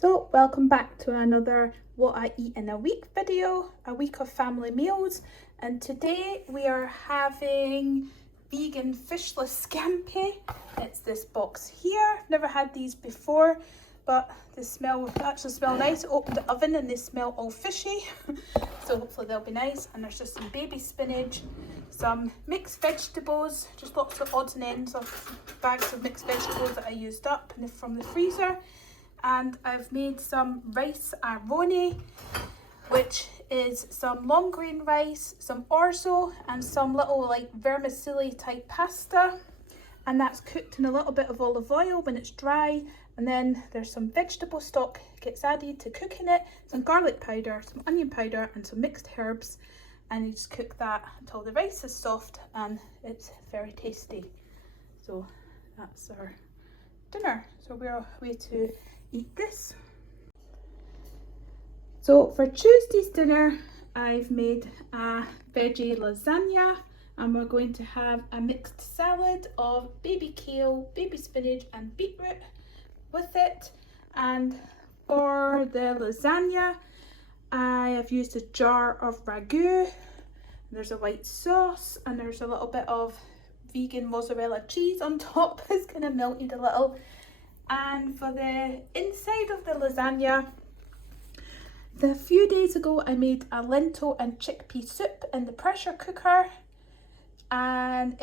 So welcome back to another what I eat in a week video, a week of family meals, and today we are having vegan fishless scampi. It's this box here. I've never had these before, but they actually smell nice. Open the oven and they smell all fishy, so hopefully they'll be nice. And there's just some baby spinach, some mixed vegetables, just lots of odds and ends of bags of mixed vegetables that I used up from the freezer. And I've made some rice aroni, which is some long grain rice, some orzo, and some little like vermicelli type pasta. And that's cooked in a little bit of olive oil when it's dry. And then there's some vegetable stock gets added to cooking it, some garlic powder, some onion powder, and some mixed herbs. And you just cook that until the rice is soft and it's very tasty. So that's our dinner. So we're away to eat this. So for Tuesday's dinner, I've made a veggie lasagna, and we're going to have a mixed salad of baby kale, baby spinach, and beetroot with it. And for the lasagna, I have used a jar of ragu. There's a white sauce, and there's a little bit of vegan mozzarella cheese on top. It's kind of melted a little. And for the inside of the lasagna, a few days ago I made a lentil and chickpea soup in the pressure cooker, and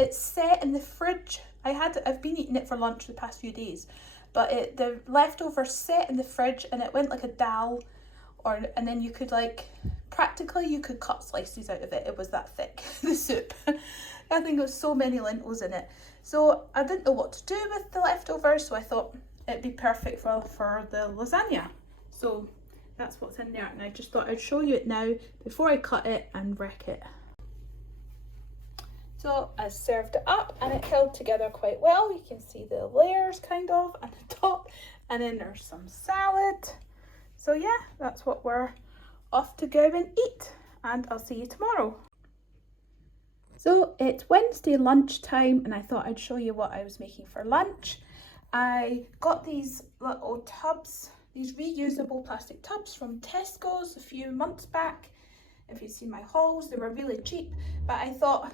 it's set in the fridge. I've been eating it for lunch the past few days, but the leftovers set in the fridge, and it went like a dal, and then you could practically you could cut slices out of it. It was that thick, the soup. I think there was so many lentils in it. So I didn't know what to do with the leftovers, so I thought it'd be perfect for the lasagna. So that's what's in there, and I just thought I'd show you it now before I cut it and wreck it. So I served it up and it held together quite well. You can see the layers kind of on the top, and then there's some salad. So yeah, that's what we're off to go and eat, and I'll see you tomorrow. So it's Wednesday lunchtime, and I thought I'd show you what I was making for lunch. I got these little tubs, these reusable plastic tubs from Tesco's a few months back. If you see my hauls, they were really cheap, but I thought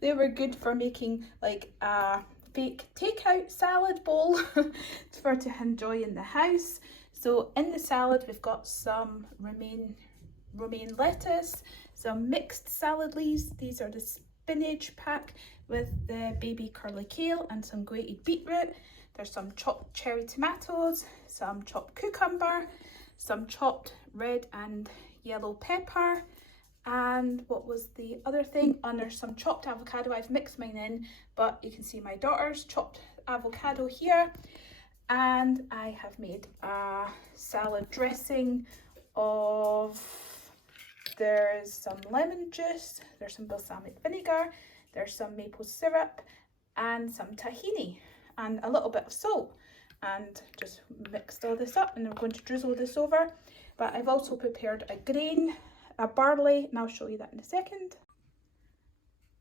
they were good for making like a fake takeout salad bowl to enjoy in the house. So in the salad, we've got some romaine lettuce, some mixed salad leaves. These are the spinach pack with the baby curly kale and some grated beetroot. There's some chopped cherry tomatoes, some chopped cucumber, some chopped red and yellow pepper, and what was the other thing? And there's some chopped avocado. I've mixed mine in, but you can see my daughter's chopped avocado here. And I have made a salad dressing of, there's some lemon juice, there's some balsamic vinegar, there's some maple syrup, and some tahini, and a little bit of salt. And just mixed all this up, and I'm going to drizzle this over. But I've also prepared a barley, and I'll show you that in a second.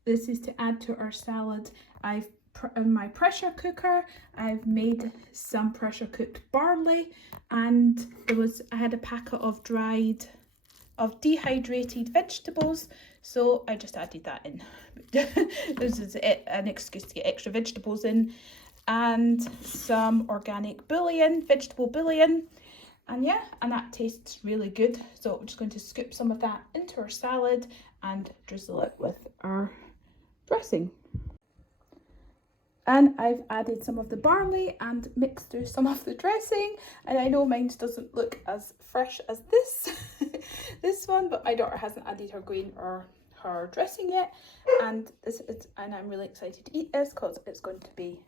This is to add to our salad. In my pressure cooker, I've made some pressure cooked barley, and I had a packet of dehydrated vegetables, so I just added that in. This is an excuse to get extra vegetables in, and some organic bouillon, vegetable bouillon, and yeah, and that tastes really good. So I'm just going to scoop some of that into our salad and drizzle it with our dressing. And I've added some of the barley and mixed through some of the dressing, and I know mine doesn't look as fresh as this one, but my daughter hasn't added her grain or her dressing yet, and I'm really excited to eat this because it's going to be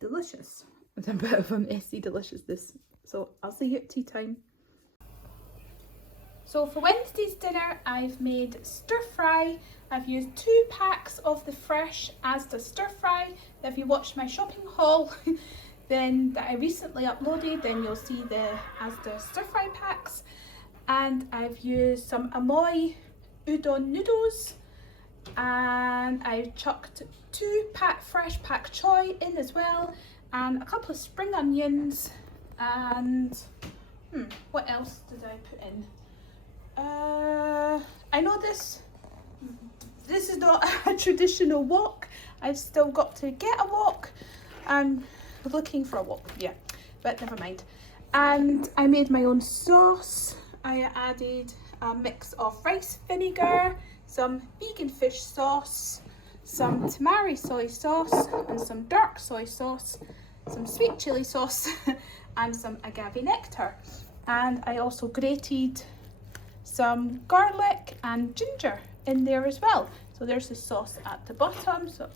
delicious. It's a bit of a messy deliciousness. So I'll see you at tea time. So for Wednesday's dinner, I've made stir fry. I've used 2 packs of the fresh Asda stir fry. If you watched my shopping haul then that I recently uploaded, then you'll see the Asda stir fry packs. And I've used some Amoy udon noodles, and I've chucked 2 fresh pak choy in as well, and a couple of spring onions, And what else did I put in? I know this is not a traditional wok. I've still got to get a wok. I'm looking for a wok, yeah, but never mind. And I made my own sauce. I added a mix of rice vinegar, some vegan fish sauce, some tamari soy sauce, and some dark soy sauce, some sweet chili sauce, and some agave nectar. And I also grated some garlic and ginger in there as well. So there's the sauce at the bottom, so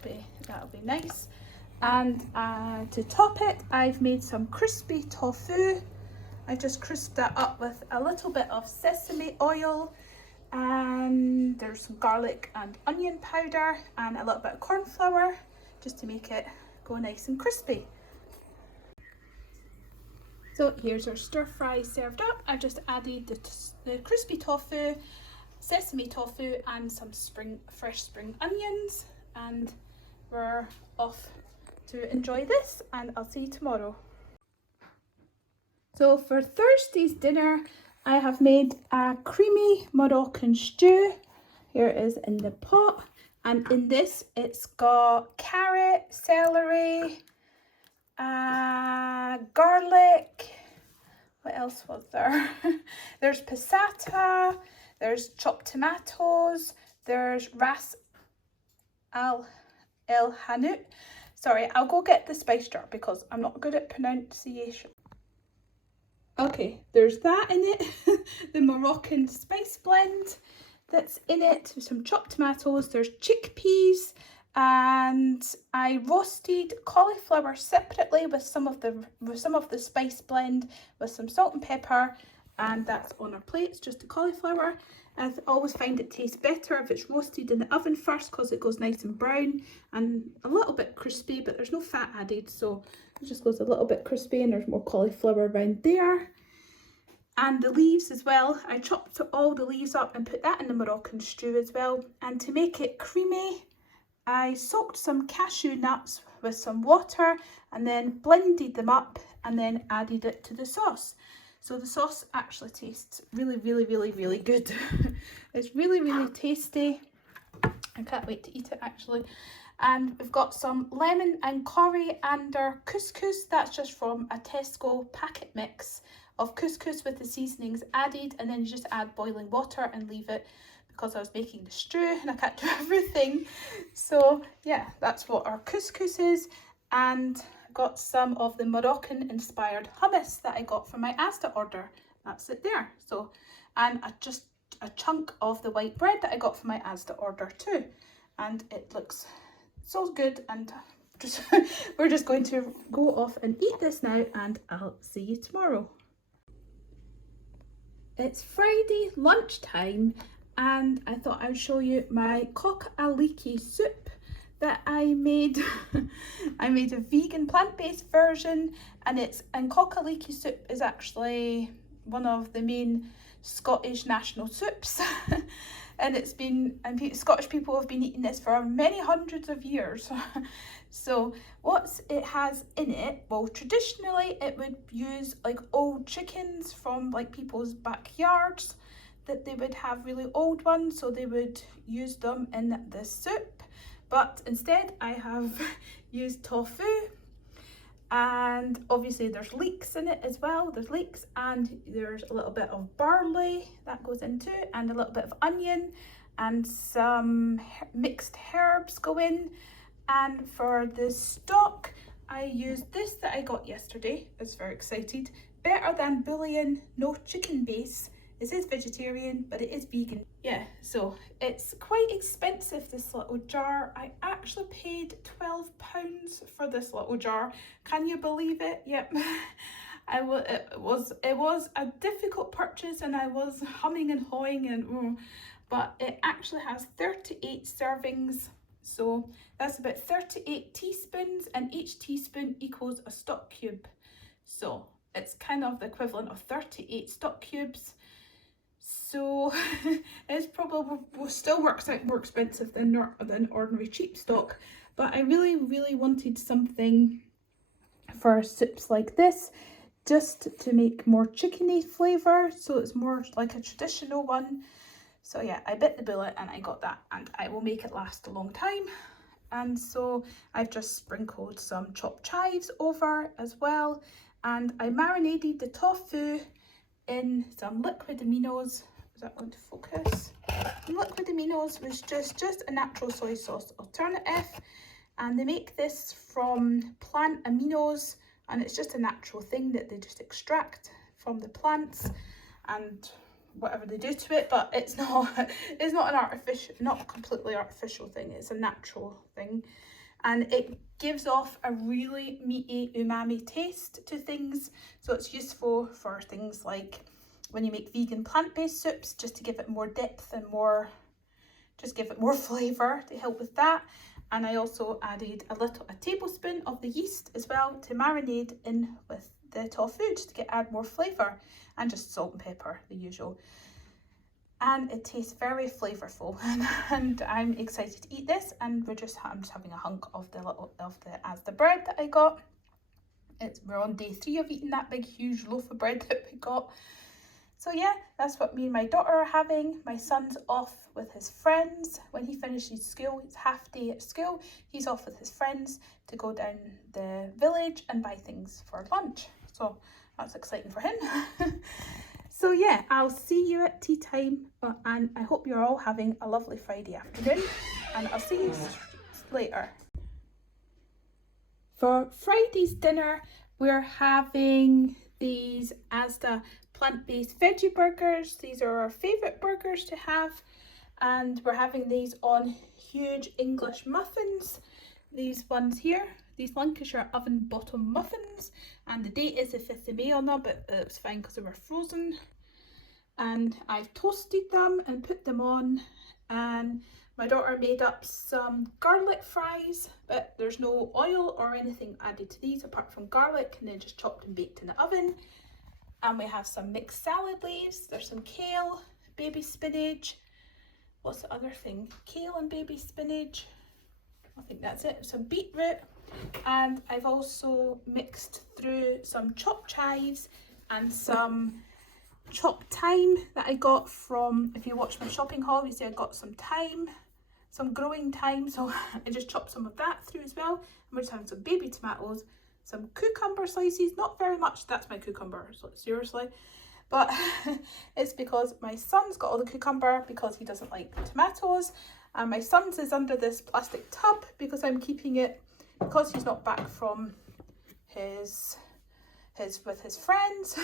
that'll be nice. And to top it, I've made some crispy tofu. I just crisped that up with a little bit of sesame oil, and there's some garlic and onion powder and a little bit of corn flour just to make it go nice and crispy. So here's our stir fry served up. I just added the crispy tofu, sesame tofu, and some fresh spring onions, and we're off to enjoy this, and I'll see you tomorrow. So for Thursday's dinner, I have made a creamy Moroccan stew. Here it is in the pot, and in this it's got carrot, celery, garlic. What else was there? There's passata, there's chopped tomatoes, there's ras al hanout. Sorry, I'll go get the spice jar because I'm not good at pronunciation. Okay, there's that in it, the Moroccan spice blend that's in it. There's some chopped tomatoes, there's chickpeas, and I roasted cauliflower separately with some of the spice blend with some salt and pepper, and that's on our plates, just the cauliflower. I always find it tastes better if it's roasted in the oven first because it goes nice and brown and a little bit crispy, but there's no fat added, so it just goes a little bit crispy, and there's more cauliflower around there. And the leaves as well, I chopped all the leaves up and put that in the Moroccan stew as well. And to make it creamy, I soaked some cashew nuts with some water and then blended them up and then added it to the sauce. So the sauce actually tastes really, really, really, really good. It's really, really tasty. I can't wait to eat it actually. And we've got some lemon and coriander couscous. That's just from a Tesco packet mix of couscous with the seasonings added, and then you just add boiling water and leave it, because I was making the stew and I can't do everything. So yeah, that's what our couscous is. And got some of the Moroccan inspired hummus that I got from my Asda order. That's it there. So, and just a chunk of the white bread that I got from my Asda order too. And it looks so good, and we're just going to go off and eat this now, and I'll see you tomorrow. It's Friday lunchtime, and I thought I'd show you my cock a leekie soup that I made. I made a vegan plant-based version, and cock a leekie soup is actually one of the main Scottish national soups. And Scottish people have been eating this for many hundreds of years. So what it has in it, well, traditionally it would use like old chickens from like people's backyards, that they would have really old ones, so they would use them in the soup. But instead I have used tofu, and obviously there's leeks in it as well. There's leeks, and there's a little bit of barley that goes into it, and a little bit of onion, and some mixed herbs go in. And for the stock, I used this that I got yesterday. I was very excited. Better Than Bouillon, no chicken base. It is vegetarian, but it is vegan. Yeah, so it's quite expensive, this little jar. I actually paid £12 for this little jar. Can you believe it? Yep. It was a difficult purchase, and I was humming and hawing, but it actually has 38 servings. So that's about 38 teaspoons, and each teaspoon equals a stock cube. So it's kind of the equivalent of 38 stock cubes. So it's probably still works out more expensive than ordinary cheap stock. But I really, really wanted something for soups like this just to make more chickeny flavour, so it's more like a traditional one. So yeah, I bit the bullet and I got that, and I will make it last a long time. And so I've just sprinkled some chopped chives over as well, and I marinated the tofu in some liquid aminos. Is that going to focus? Liquid aminos was just a natural soy sauce alternative, and they make this from plant aminos, and it's just a natural thing that they just extract from the plants and whatever they do to it, but it's not an artificial, not completely artificial thing, it's a natural thing, and it gives off a really meaty umami taste to things. So it's useful for things like when you make vegan plant-based soups, just to give it more depth and more, just give it more flavour to help with that. And I also added a tablespoon of the yeast as well to marinate in with the tofu, just to add more flavour, and just salt and pepper, the usual. And it tastes very flavourful, and I'm excited to eat this. And I'm just having a hunk of the bread that I got. We're on day 3 of eating that big huge loaf of bread that we got. So yeah, that's what me and my daughter are having. My son's off with his friends. When he finishes school, it's half day at school, he's off with his friends to go down the village and buy things for lunch. So that's exciting for him. So yeah, I'll see you at tea time, and I hope you're all having a lovely Friday afternoon, and I'll see you later. For Friday's dinner, we're having these Asda plant-based veggie burgers. These are our favourite burgers to have, and we're having these on huge English muffins. These ones here, these Lancashire oven bottom muffins, and the date is the 5th of May on them, but it was fine because they were frozen. And I've toasted them and put them on, and my daughter made up some garlic fries, but there's no oil or anything added to these apart from garlic, and then just chopped and baked in the oven. And we have some mixed salad leaves, there's some kale, baby spinach, what's the other thing? Kale and baby spinach, I think that's it, some beetroot, and I've also mixed through some chopped chives and some chopped thyme that I got from, if you watch my shopping haul, you see I got some thyme, some growing thyme, so I just chopped some of that through as well. And we're just having some baby tomatoes, some cucumber slices, not very much, that's my cucumber, so seriously, but it's because my son's got all the cucumber because he doesn't like tomatoes, and my son's is under this plastic tub because I'm keeping it, because he's not back from with his friends.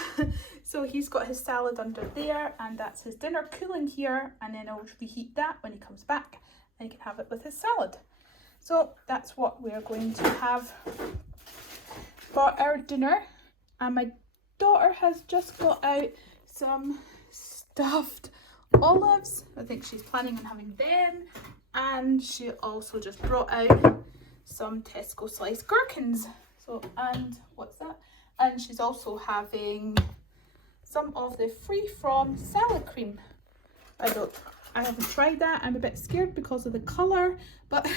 So he's got his salad under there, and that's his dinner cooling here, and then I'll reheat that when he comes back and he can have it with his salad. So that's what we're going to have for our dinner. And my daughter has just got out some stuffed olives. I think she's planning on having them, and she also just brought out some Tesco sliced gherkins. So, and what's that? And she's also having some of the free from salad cream. I haven't tried that. I'm a bit scared because of the colour, but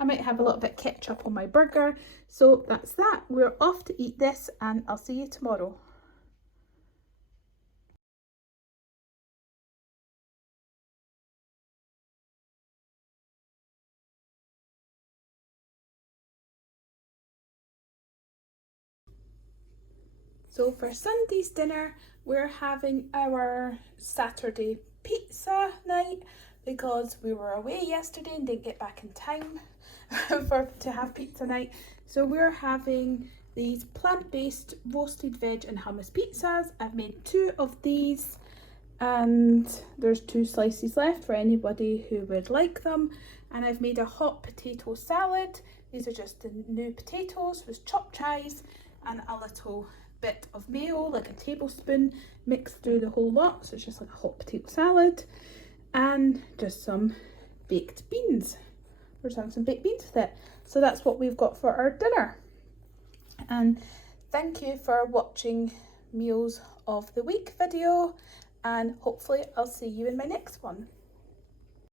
I might have a little bit of ketchup on my burger. So that's that. We're off to eat this, and I'll see you tomorrow. So for Sunday's dinner, we're having our Saturday pizza night because we were away yesterday and didn't get back in time to have pizza night. So we're having these plant-based roasted veg and hummus pizzas. I've made 2 of these, and there's 2 slices left for anybody who would like them. And I've made a hot potato salad. These are just the new potatoes with chopped chives and a little bit of mayo, like a tablespoon, mixed through the whole lot, so it's just like a hot potato salad, and just some baked beans. We're just having some baked beans with it. So that's what we've got for our dinner. And thank you for watching Meals of the Week video, and hopefully I'll see you in my next one.